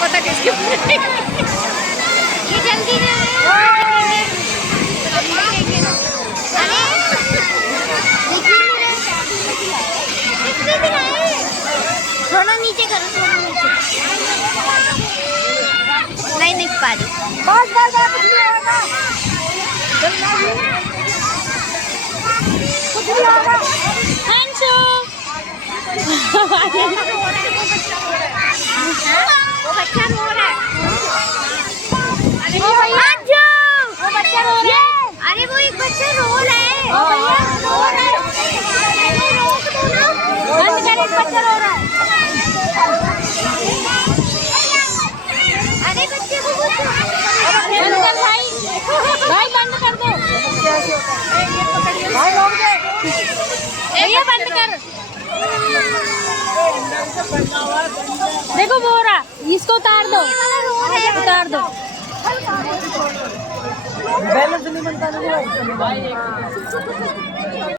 पता किसकी ये जल्दी ना थोड़ा नीचे करो, थोड़ा नीचे। नहीं दिख पा रही। बस बस बस कुछ नहीं होगा। अंशु वो बच्चा रो रहा है। अरे भैया वो बच्चा रो रहा है। अरे वो एक बच्चा रो रहा है। भैया रो रहा है। रोक दो ना। बंद कर, एक बच्चा रो रहा है। अरे बच्चे को कुछ बंद कर भाई, भाई बंद कर दो। भाई रोक दे। भैया बंद कर। देखो वो हो रहा, इसको उतार दो, उतार दो। बैलेंस नहीं बनता।